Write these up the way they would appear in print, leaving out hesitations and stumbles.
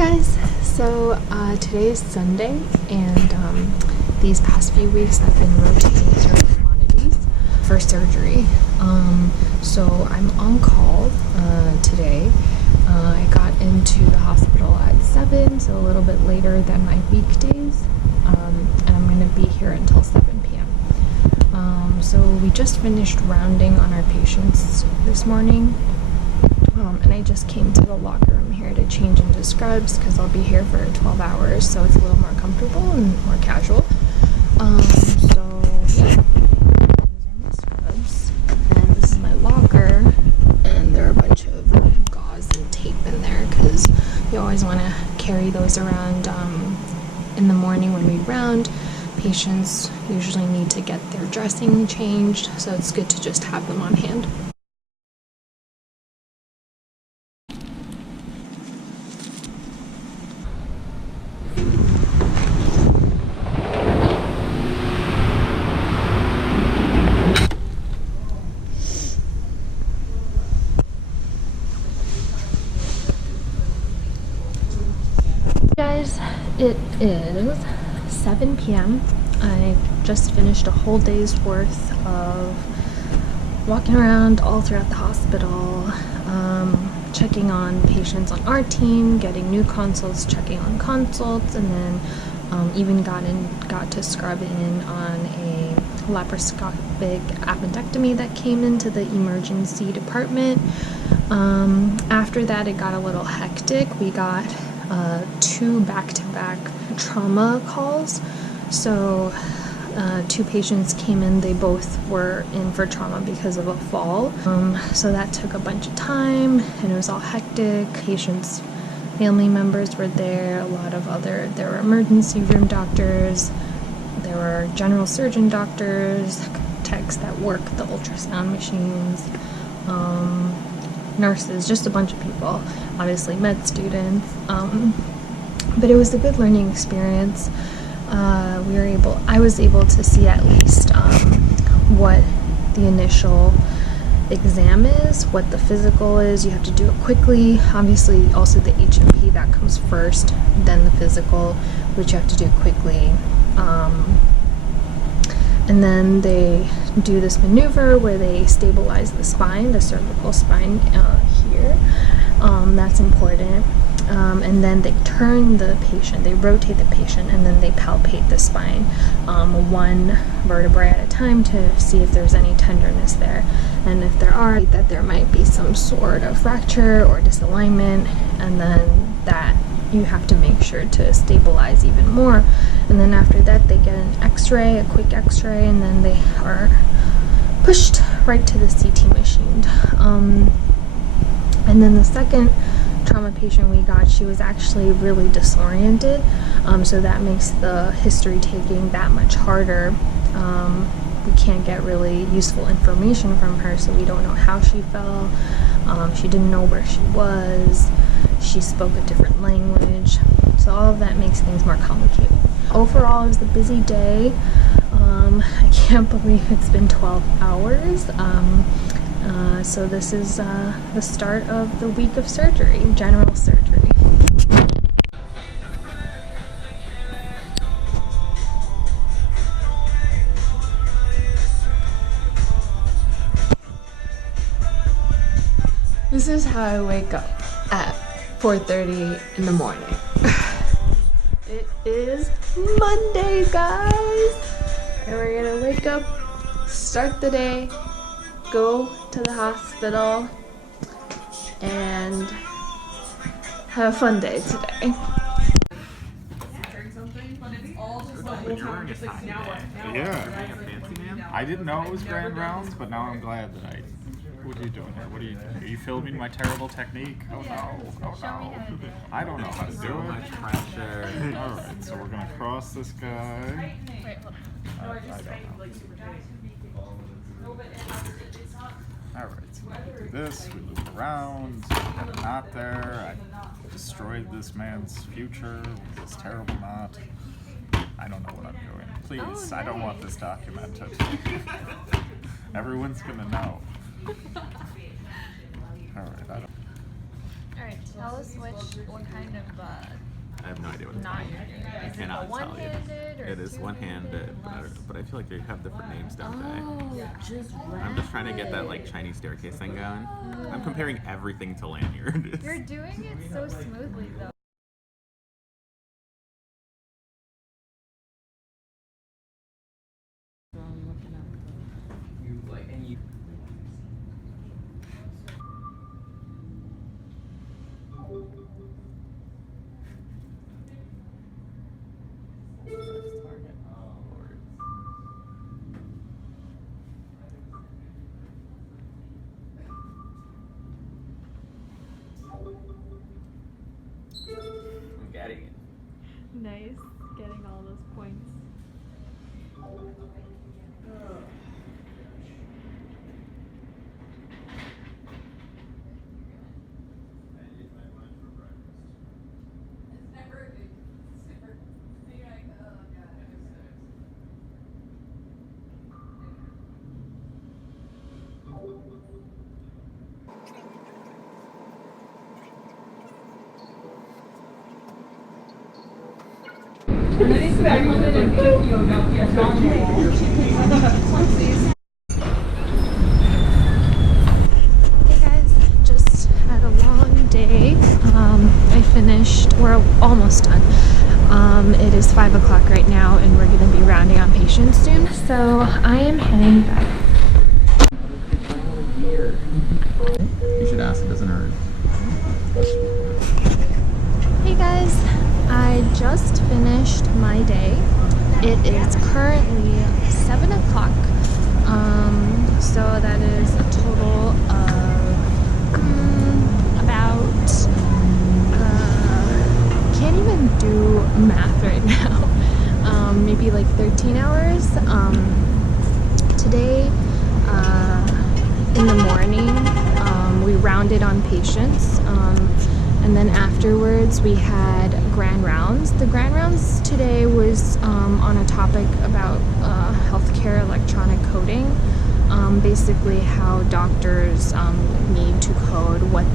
Guys, so today is Sunday, and these past few weeks I've been rotating through Maimonides for surgery. So I'm on call today. I got into the hospital at 7, so a little bit later than my weekdays, and I'm going to be here until 7 p.m. So we just finished rounding on our patients this morning. And I just came to the locker room here to change into scrubs because I'll be here for 12 hours, so it's a little more comfortable and more casual. So yeah, these are my scrubs, and this is my locker, and there are a bunch of gauze and tape in there because you always want to carry those around in the morning when we round. Patients usually need to get their dressing changed, so it's good to just have them on hand. Guys, it is 7 p.m. I just finished a whole day's worth of walking around all throughout the hospital, checking on patients on our team, getting new consults, checking on consults, and then even got to scrub in on a laparoscopic appendectomy that came into the emergency department. After that, it got a little hectic. We got 2 back-to-back trauma calls. So 2 patients came in, they both were in for trauma because of a fall. So that took a bunch of time, and it was all hectic. Patients' family members were there, there were emergency room doctors, there were general surgeon doctors, techs that work the ultrasound machines, nurses, just a bunch of people, obviously med students, but it was a good learning experience. I was able to see at least what the initial exam is, what the physical is. You have to do it quickly. Obviously, also the H&P, that comes first, then the physical, which you have to do quickly. And then they do this maneuver where they stabilize the spine, the cervical spine here. That's important. And then they turn the patient, they rotate the patient, and then they palpate the spine, one vertebrae at a time to see if there's any tenderness there. And if there are, that there might be some sort of fracture or disalignment, and then that you have to make sure to stabilize even more. And then after that, they get an x-ray, a quick x-ray, and then they are pushed right to the CT machine. And then the second trauma patient we got, she was actually really disoriented, so that makes the history taking that much harder. We can't get really useful information from her, so we don't know how she fell. She didn't know where she was. She spoke a different language, so all of that makes things more complicated. Overall, it was a busy day. I can't believe it's been 12 hours. So this is the start of the week of surgery, general surgery. This is how I wake up at 4:30 in the morning. It is Monday, guys! And we're gonna wake up, start the day, go to the hospital, and have a fun day today. Yeah. I didn't know it was grand rounds, but now I'm glad that I... What are you doing here? Are you filming my terrible technique? Oh no, oh no. I don't know how to do it. So much pressure. Alright, so we're gonna cross this guy. Wait, hold on. I don't know. Alright, so we do this, we loop around, have a knot there. I destroyed this man's future with this terrible knot. I don't know what I'm doing. Please, I don't want this documented. Everyone's gonna know. Alright, I don't... Alright, tell us what kind of I have no idea what it's knot called. you're doing. I Is it cannot the tell you. one-handed or It is one-handed, but I feel like they have different names, don't they? just I'm just trying to get that like Chinese staircase thing going. I'm comparing everything to lanyard. You're doing it so smoothly though. I'm getting it. Nice, getting all those points. Hey guys, just had a long day. I finished, we're almost done. It is 5 o'clock right now and we're going to be rounding on patients soon. So I am heading back. You should ask, it doesn't hurt. Hey guys, I just finished my day. It is currently 7 o'clock. So that is a total of about, can't even do math right now, maybe like 13 hours. Today, in the morning, we rounded on patients, and then afterwards we had grand rounds. The grand rounds today was on a topic about healthcare electronic coding. Basically how doctors need to code what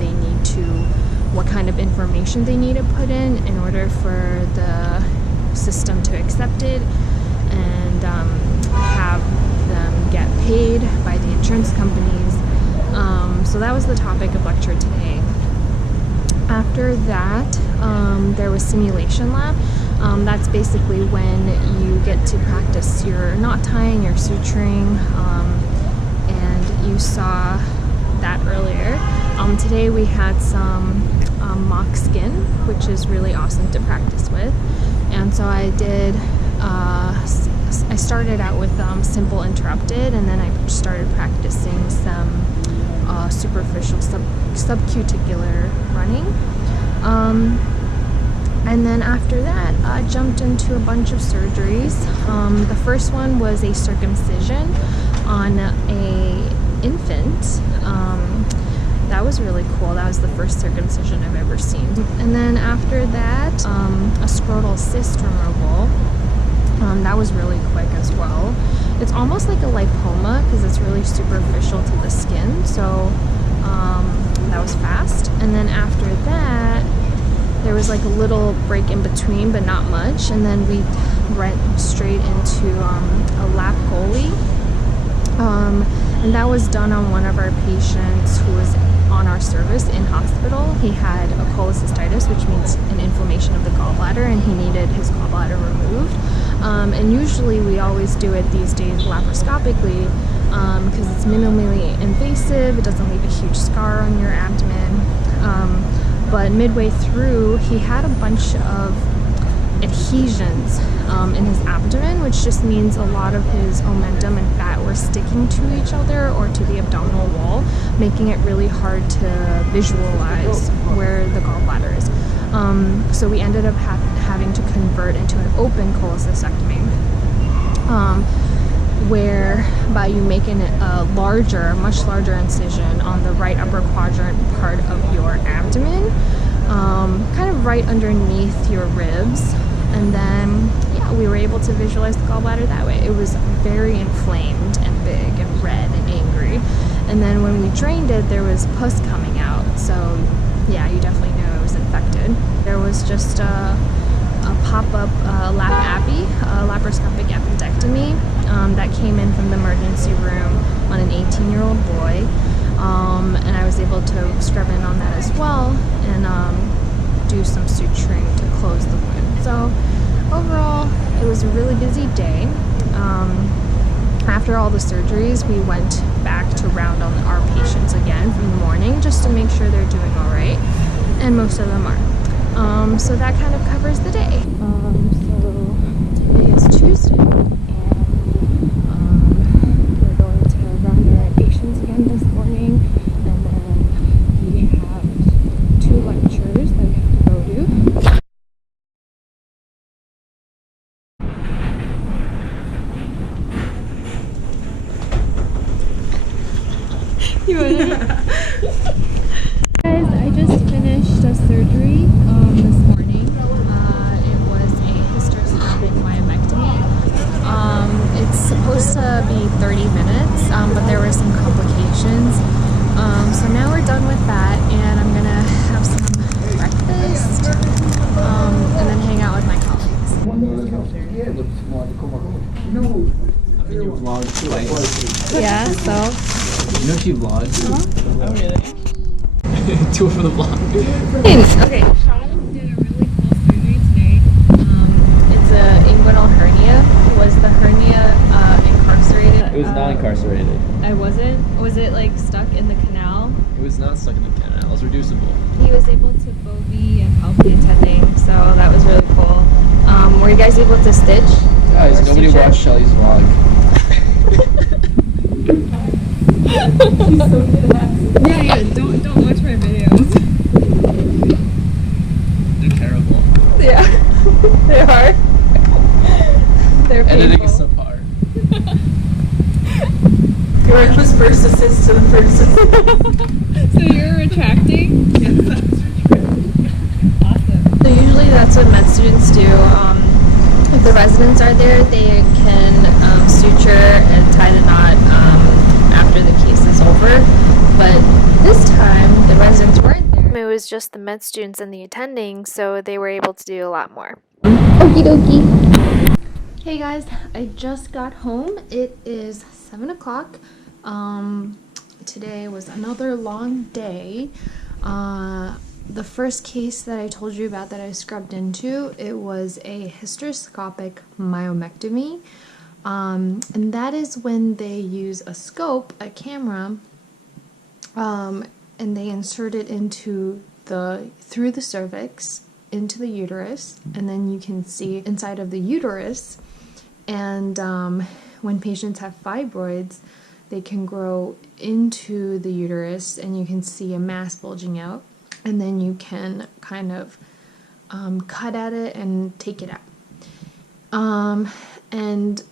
kind of information they need to put in order for the system to accept it and have them get paid by the insurance companies. So that was the topic of lecture today. After that, there was simulation lab. That's basically when you get to practice your knot tying, your suturing, and you saw that earlier. Today we had some mock skin, which is really awesome to practice with. And so I did, I started out with simple interrupted, and then I started practicing some superficial subcuticular running. And then after that, I jumped into a bunch of surgeries. The first one was a circumcision on a infant. That was really cool. That was the first circumcision I've ever seen. And then after that, a scrotal cyst removal. That was really quick as well. It's almost like a lipoma because it's really superficial to the skin. So that was fast. And then after that, there was like a little break in between, but not much. And then we went straight into a lap Goli. And that was done on one of our patients who was on our service in hospital. He had a cholecystitis, which means an inflammation of the gallbladder, and he needed his gallbladder removed. And usually we always do it these days laparoscopically because it's minimally invasive. It doesn't leave a huge scar on your abdomen. But midway through, he had a bunch of adhesions in his abdomen, which just means a lot of his omentum and fat were sticking to each other or to the abdominal wall, making it really hard to visualize where the gallbladder is. So we ended up having to convert into an open cholecystectomy, whereby you make a much larger incision on the right upper quadrant part of your abdomen, kind of right underneath your ribs. And then, yeah, we were able to visualize the gallbladder that way. It was very inflamed and big and red and angry. And then when we drained it, there was pus coming out. So yeah, you definitely knew it was infected. There was just a pop-up laparoscopic appendectomy that came in from the emergency room on an 18-year-old boy, and I was able to scrub in on that as well and do some suturing to close the wound. So overall, it was a really busy day. After all the surgeries, we went back to round on our patients again from the morning just to make sure they're doing all right, and most of them are. So that kind of covers the day. So today is Tuesday, and we're going to round on our patients again this morning, and then we have 2 lectures that we have to go to. You guys, I just finished a surgery this morning. It was a hysteroscopic myomectomy. It's supposed to be 30 minutes, but there were some complications. So now we're done with that, and I'm gonna have some breakfast and then hang out with my colleagues. Yeah, so. You know she vlogs? Oh, really? Do it for the vlog. Okay, Shawn did a really cool surgery today. It's a inguinal hernia. Was the hernia incarcerated? It was not incarcerated. I wasn't? Was it like stuck in the canal? It was not stuck in the canal. It was reducible. He was able to bovie and help the attending, so that was really cool. Were you guys able to stitch? Guys, nobody suture? watched Shelly's vlog. He's so good at that. Yeah, don't watch my videos. They're terrible. Yeah, they are. They're painful. Editing is subpar. Yours was first assist to the first assist. So you're retracting? Yes, that's true. Awesome. So usually that's what med students do. If the residents are there, they can suture and tie the knot after the case is over. But this time, the residents weren't there. It was just the med students and the attending, so they were able to do a lot more. Okie dokie. Hey guys, I just got home. It is 7 o'clock. Today was another long day. The first case that I told you about that I scrubbed into, it was a hysteroscopic myomectomy. And that is when they use a scope, a camera, and they insert it into through the cervix into the uterus, and then you can see inside of the uterus. And when patients have fibroids, they can grow into the uterus, and you can see a mass bulging out, and then you can kind of cut at it and take it out. And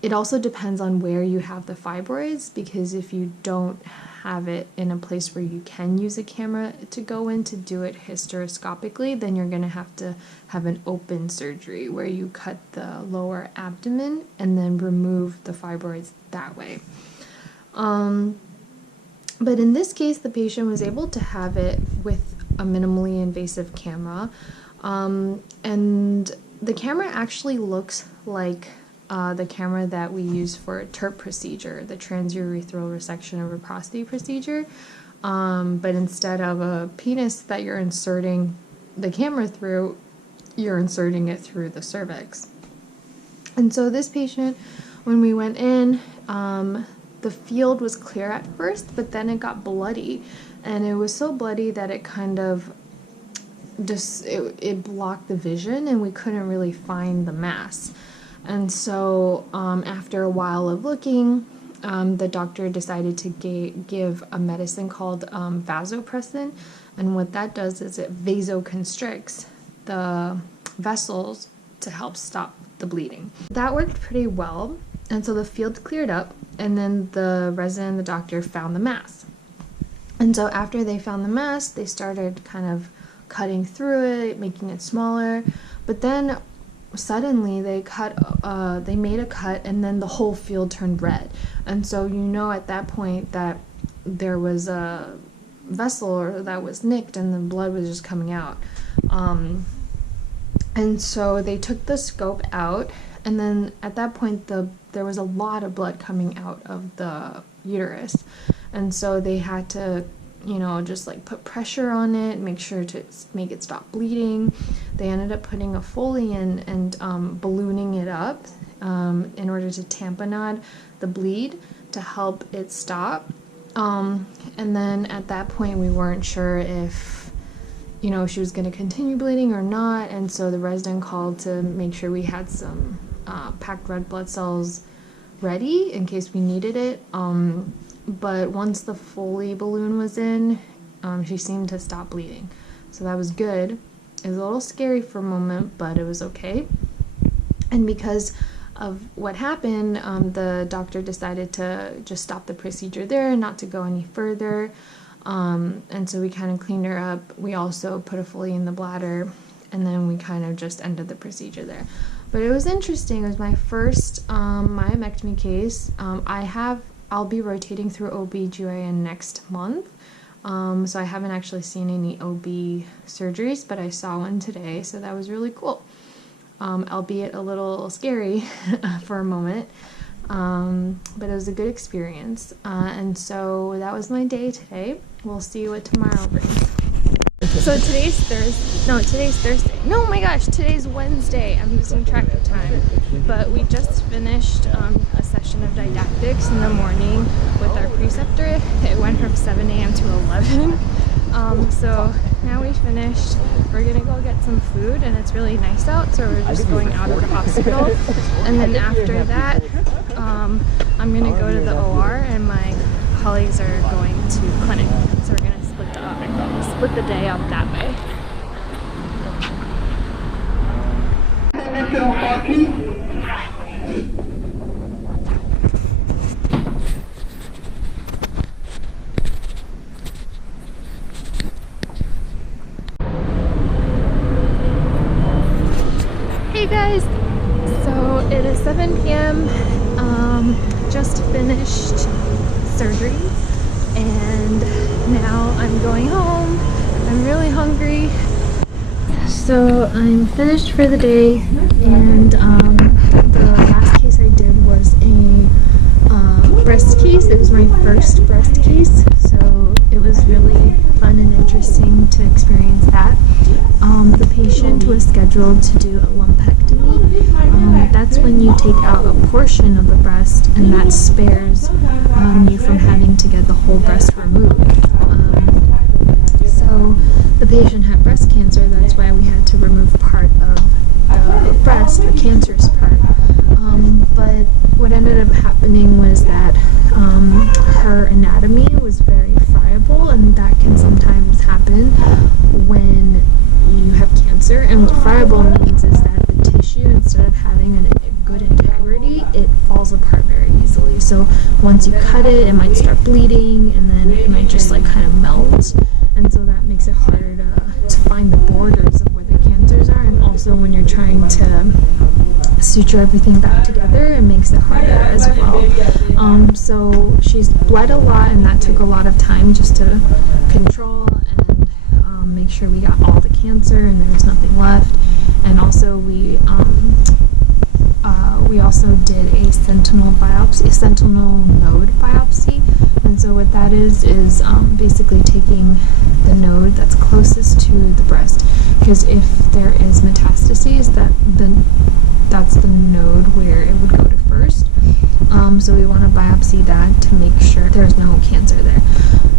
it also depends on where you have the fibroids, because if you don't have it in a place where you can use a camera to go in to do it hysteroscopically, then you're going to have an open surgery where you cut the lower abdomen and then remove the fibroids that way. But in this case, the patient was able to have it with a minimally invasive camera, and the camera actually looks like the camera that we use for a TURP procedure, the transurethral resection of a prostate procedure, but instead of a penis that you're inserting the camera through, you're inserting it through the cervix. And so this patient, when we went in, the field was clear at first, but then it got bloody, and it was so bloody that it kind of it blocked the vision, and we couldn't really find the mass. And so after a while of looking, the doctor decided to give a medicine called vasopressin, and what that does is it vasoconstricts the vessels to help stop the bleeding. That worked pretty well, and so the field cleared up, and then the resident and the doctor found the mass. And so after they found the mass, they started kind of cutting through it, making it smaller, but then suddenly they made a cut, and then the whole field turned red. And so you know at that point that there was a vessel that was nicked, and the blood was just coming out. And so they took the scope out, and then at that point there was a lot of blood coming out of the uterus, and so they had to, you know, just like put pressure on it, make sure to make it stop bleeding. They ended up putting a Foley in and ballooning it up in order to tamponade the bleed to help it stop. And then at that point we weren't sure if, you know, she was going to continue bleeding or not, and so the resident called to make sure we had some packed red blood cells ready in case we needed it. But once the Foley balloon was in, she seemed to stop bleeding, so that was good. It was a little scary for a moment, but it was okay. And because of what happened, the doctor decided to just stop the procedure there, not to go any further. And so we kind of cleaned her up. We also put a Foley in the bladder, and then we kind of just ended the procedure there. But it was interesting. It was my first myomectomy case. I'll be rotating through OB/GYN next month. So I haven't actually seen any OB surgeries, but I saw one today, so that was really cool. Albeit a little scary for a moment. But it was a good experience. And so that was my day today. We'll see what tomorrow brings. So today's Thursday. No, my gosh, today's Wednesday. I'm losing track of time. But we just finished a session of didactics in the morning with our preceptor. It went from 7 a.m. to 11. So now we finished. We're gonna go get some food, and it's really nice out, so we're just going out of the hospital. And then after that, I'm gonna go to the OR, and my colleagues are going to clinic. So we're gonna split the day up that way. Hey guys, so it is 7 p.m. Just finished surgery, and now I'm going home. I'm really hungry. So I'm finished for the day, and the last case I did was a breast case. It was my first breast case, so it was really fun and interesting to experience that. The patient was scheduled to do a lumpectomy. That's when you take out a portion of the breast, and that spares you from having to get the whole breast removed. So the patient had breast cancer. That's why we had to remove part of the breast, the cancerous part. But what ended up happening was that her anatomy was very friable, and that can sometimes happen when you have cancer. And what friable means is that the tissue, instead of having a good integrity, it falls apart very easily. So once you cut it, it might start bleeding, and then it might just like kind of melt, and so that makes it harder to find the borders of where the cancers are. And also when you're trying to suture everything back together, it makes it harder as well. So she's bled a lot, and that took a lot of time just to control and make sure we got all the cancer and there was nothing left. And also we also did a sentinel node biopsy. And so what that is basically taking the node that's closest to the breast, because if there is metastases, that's the node where it would go to first. So we want to biopsy that to make sure there's no cancer there.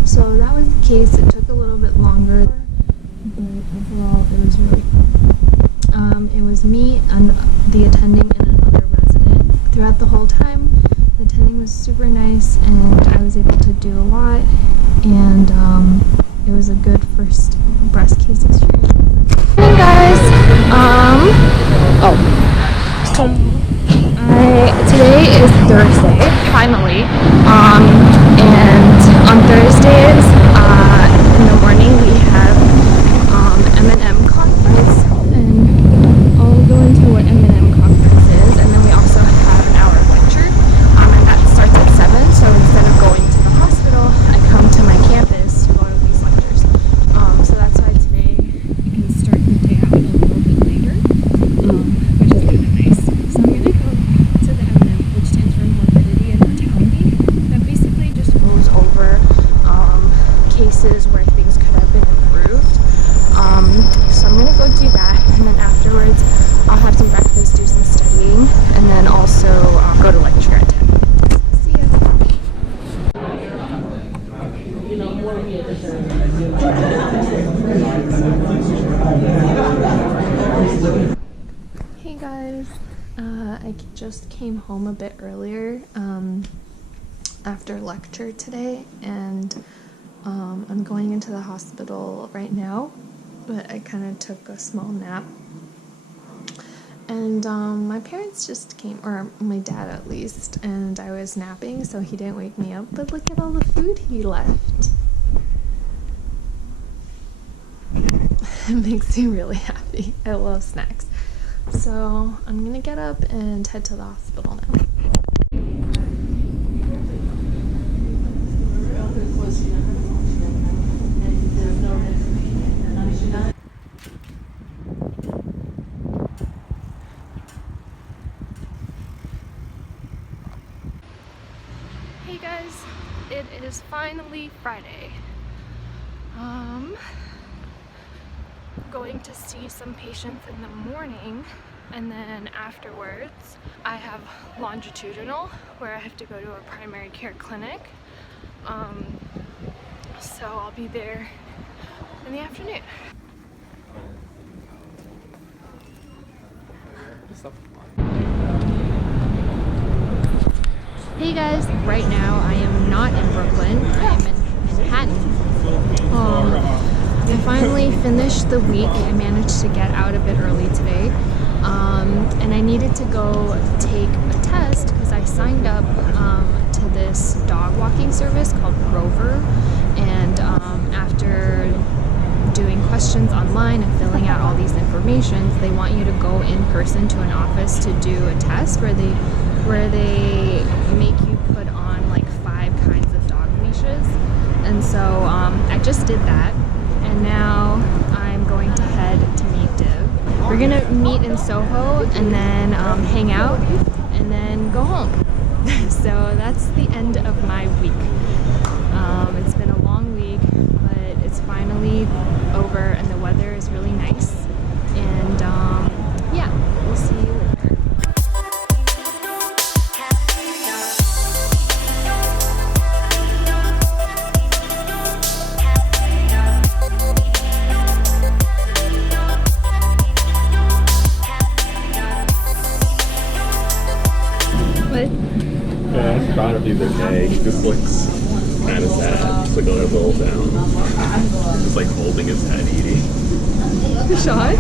So that was the case. It took a little bit longer, but overall it was really fun. It was me and the attending and another resident. Throughout the whole time, the attending was super nice, and I was able to do a lot, and it was a good first breast case experience. Hey guys! Today is Thursday, finally, and on Thursdays in the morning we have M&M conference, and I'll go into what M&M conference is, and then we also have an hour lecture, and that starts at 7, so instead of going to the hospital, I come to my campus to go to these also go to lecture at 10. See ya. Hey guys, I just came home a bit earlier after lecture today, and I'm going into the hospital right now, but I kind of took a small nap. And my parents just came, or my dad at least, and I was napping, so he didn't wake me up. But look at all the food he left. It makes me really happy. I love snacks. So I'm gonna get up and head to the hospital now. Hey guys, it is finally Friday. Going to see some patients in the morning, and then afterwards I have longitudinal where I have to go to a primary care clinic. So I'll be there in the afternoon. Hey guys, right now I am not in Brooklyn, I am in Manhattan. I finally finished the week. I managed to get out a bit early today, and I needed to go take a test because I signed up to this dog walking service called Rover, and after doing questions online and filling out all these informations, they want you to go in person to an office to do a test where they make you put on like 5 kinds of dog leashes. And so I just did that, and now I'm going to head to meet Div. We're gonna meet in Soho and then hang out and then go home. So that's the end of my week. It's been a long week, but it's finally over and the weather is really nice. And yeah, we'll see you later. Yeah, it's trying to be okay. He just looks kind of sad. Just like a little down. Just like holding his head eating. Shawn?